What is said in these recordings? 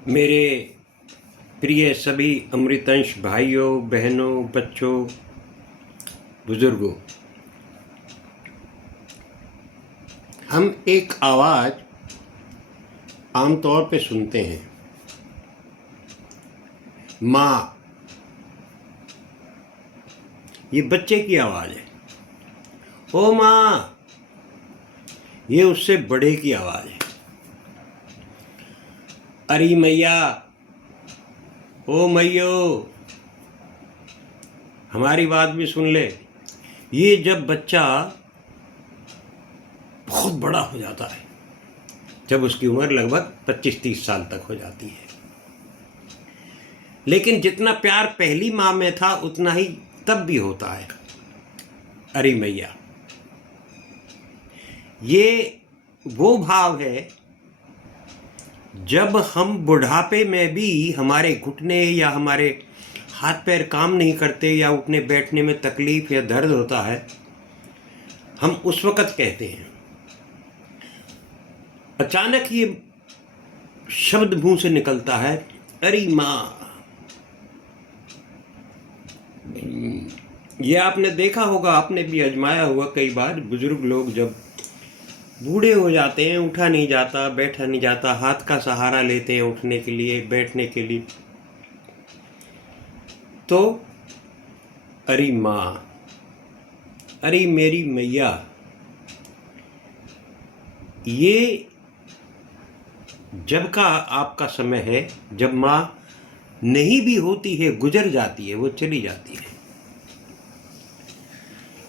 मेरे प्रिय सभी अमृतंश भाइयों, बहनों, बच्चों, बुजुर्गों, हम एक आवाज़ आमतौर पे सुनते हैं, माँ। ये बच्चे की आवाज़ है। ओ माँ, ये उससे बड़े की आवाज़ है। अरे मैया, ओ मैयो, हमारी बात भी सुन ले। ये जब बच्चा बहुत बड़ा हो जाता है, जब उसकी उम्र लगभग 25-30 साल तक हो जाती है, लेकिन जितना प्यार पहली माँ में था उतना ही तब भी होता है। अरे मैया, ये वो भाव है जब हम बुढ़ापे में भी हमारे घुटने या हमारे हाथ पैर काम नहीं करते या उठने बैठने में तकलीफ या दर्द होता है, हम उस वक़्त कहते हैं। अचानक ये शब्द मुंह से निकलता है, अरे माँ। ये आपने देखा होगा, आपने भी आजमाया हुआ कई बार। बुजुर्ग लोग जब बूढ़े हो जाते हैं, उठा नहीं जाता, बैठा नहीं जाता, हाथ का सहारा लेते हैं उठने के लिए, बैठने के लिए, तो अरे माँ, अरे मेरी मैया। ये जब का आपका समय है, जब माँ नहीं भी होती है, गुजर जाती है, वो चली जाती है।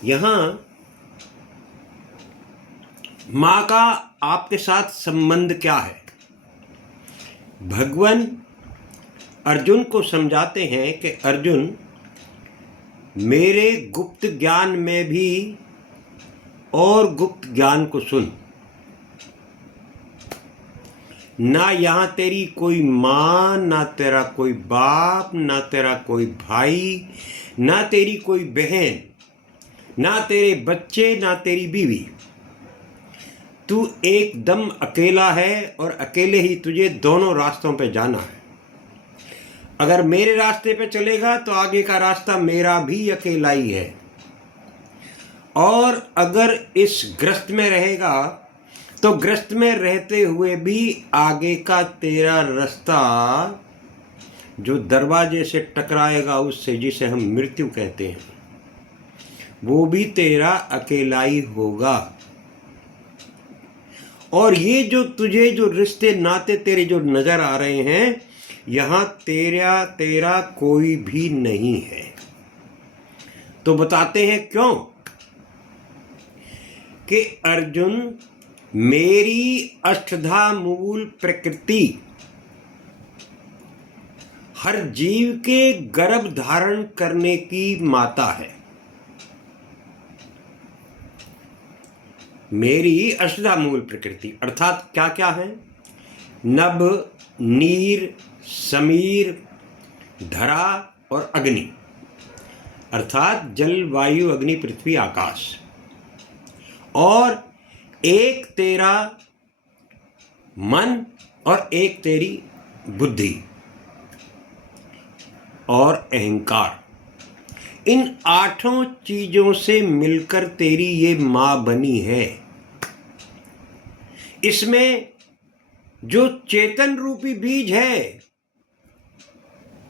यहाँ माँ का आपके साथ संबंध क्या है? भगवान अर्जुन को समझाते हैं कि अर्जुन, मेरे गुप्त ज्ञान में भी और गुप्त ज्ञान को सुन। ना यहाँ तेरी कोई माँ, ना तेरा कोई बाप, ना तेरा कोई भाई, ना तेरी कोई बहन, ना तेरे बच्चे, ना तेरी बीवी। तू एकदम अकेला है और अकेले ही तुझे दोनों रास्तों पे जाना है। अगर मेरे रास्ते पे चलेगा तो आगे का रास्ता मेरा भी अकेला ही है, और अगर इस ग्रस्त में रहेगा तो ग्रस्त में रहते हुए भी आगे का तेरा रास्ता जो दरवाजे से टकराएगा उससे, जिसे हम मृत्यु कहते हैं, वो भी तेरा अकेला ही होगा। और ये जो तुझे जो रिश्ते नाते तेरे जो नजर आ रहे हैं, यहाँ तेरा कोई भी नहीं है। तो बताते हैं क्यों कि अर्जुन, मेरी अष्टधा मूल प्रकृति हर जीव के गर्भ धारण करने की माता है। मेरी अष्टधा मूल प्रकृति अर्थात क्या क्या है? नभ, नीर, समीर, धरा और अग्नि, अर्थात जल, वायु, अग्नि, पृथ्वी, आकाश। और एक तेरा मन और एक तेरी बुद्धि और अहंकार। इन 8 चीजों से मिलकर तेरी ये मां बनी है। इसमें जो चेतन रूपी बीज है,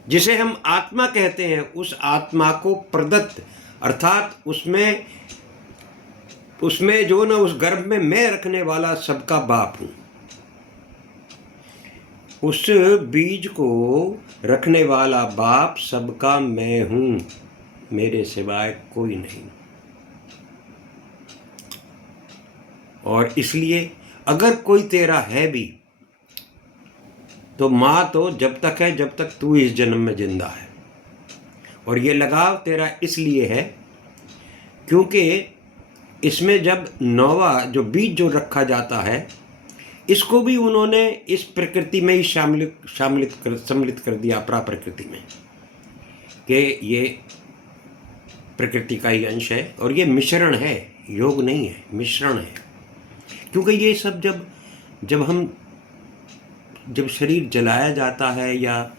जिसे हम आत्मा कहते हैं, उस आत्मा को प्रदत्त अर्थात उसमें जो ना उस गर्भ में मैं रखने वाला सबका बाप हूं। उस बीज को रखने वाला बाप सबका मैं हूं, मेरे सिवाय कोई नहीं। और इसलिए अगर कोई तेरा है भी, तो माँ तो जब तक है जब तक तू इस जन्म में जिंदा है। और ये लगाव तेरा इसलिए है क्योंकि इसमें जब नौवा जो बीज जो रखा जाता है, इसको भी उन्होंने इस प्रकृति में ही सम्मिलित कर दिया, प्राप्रकृति में, कि ये प्रकृति का ही अंश है और ये मिश्रण है, योग नहीं है, मिश्रण है। क्योंकि ये सब जब हम जब शरीर जलाया जाता है या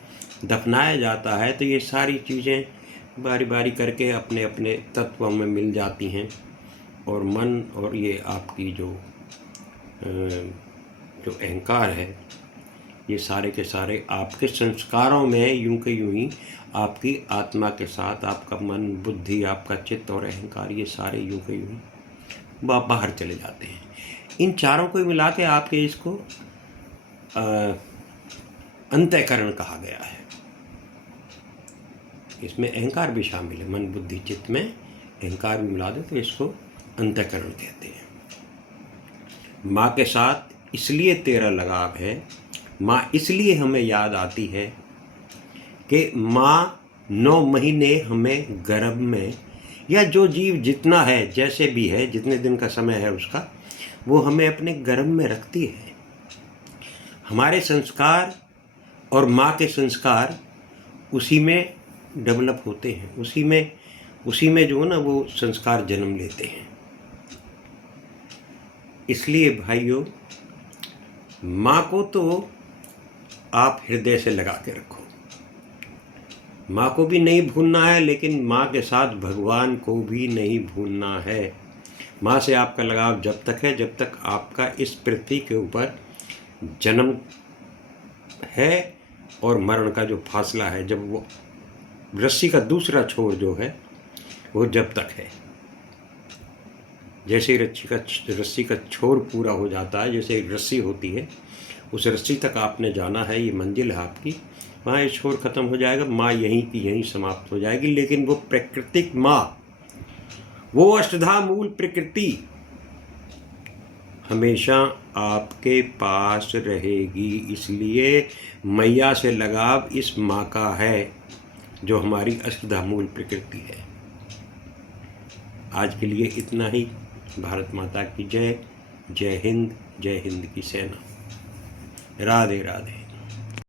दफनाया जाता है तो ये सारी चीज़ें बारी बारी करके अपने अपने तत्वों में मिल जाती हैं, और मन और ये आपकी जो अहंकार है, ये सारे के सारे आपके संस्कारों में यूं के यूं ही आपकी आत्मा के साथ आपका मन, बुद्धि, आपका चित्त और अहंकार, ये सारे यूं के यूं ही बाहर चले जाते हैं। इन चारों को मिला के आपके इसको अंतःकरण कहा गया है। इसमें अहंकार भी शामिल है, मन, बुद्धि, चित्त में अहंकार भी मिला दे तो इसको अंतःकरण कहते हैं। माँ के साथ इसलिए तेरा लगाव है, माँ इसलिए हमें याद आती है कि माँ 9 महीने हमें गर्भ में, या जो जीव जितना है, जैसे भी है, जितने दिन का समय है उसका, वो हमें अपने गर्भ में रखती है। हमारे संस्कार और माँ के संस्कार उसी में डेवलप होते हैं, उसी में जो है ना वो संस्कार जन्म लेते हैं। इसलिए भाइयों, माँ को तो आप हृदय से लगा के रखो। माँ को भी नहीं भूलना है, लेकिन माँ के साथ भगवान को भी नहीं भूलना है। माँ से आपका लगाव जब तक है जब तक आपका इस पृथ्वी के ऊपर जन्म है और मरण का जो फासला है, जब वो रस्सी का दूसरा छोर जो है वो जब तक है। जैसे रस्सी का छोर पूरा हो जाता है, जैसे एक रस्सी होती है, उस रस्सी तक आपने जाना है, ये मंजिल है आपकी, वहाँ ये छोर ख़त्म हो जाएगा, माँ यहीं की यहीं समाप्त हो जाएगी। लेकिन वो प्राकृतिक माँ, वो अष्टधा मूल प्रकृति हमेशा आपके पास रहेगी। इसलिए मैया से लगाव इस माँ का है जो हमारी अष्टधा मूल प्रकृति है। आज के लिए इतना ही। भारत माता की जय। जय हिंद की सेना। राधे राधे।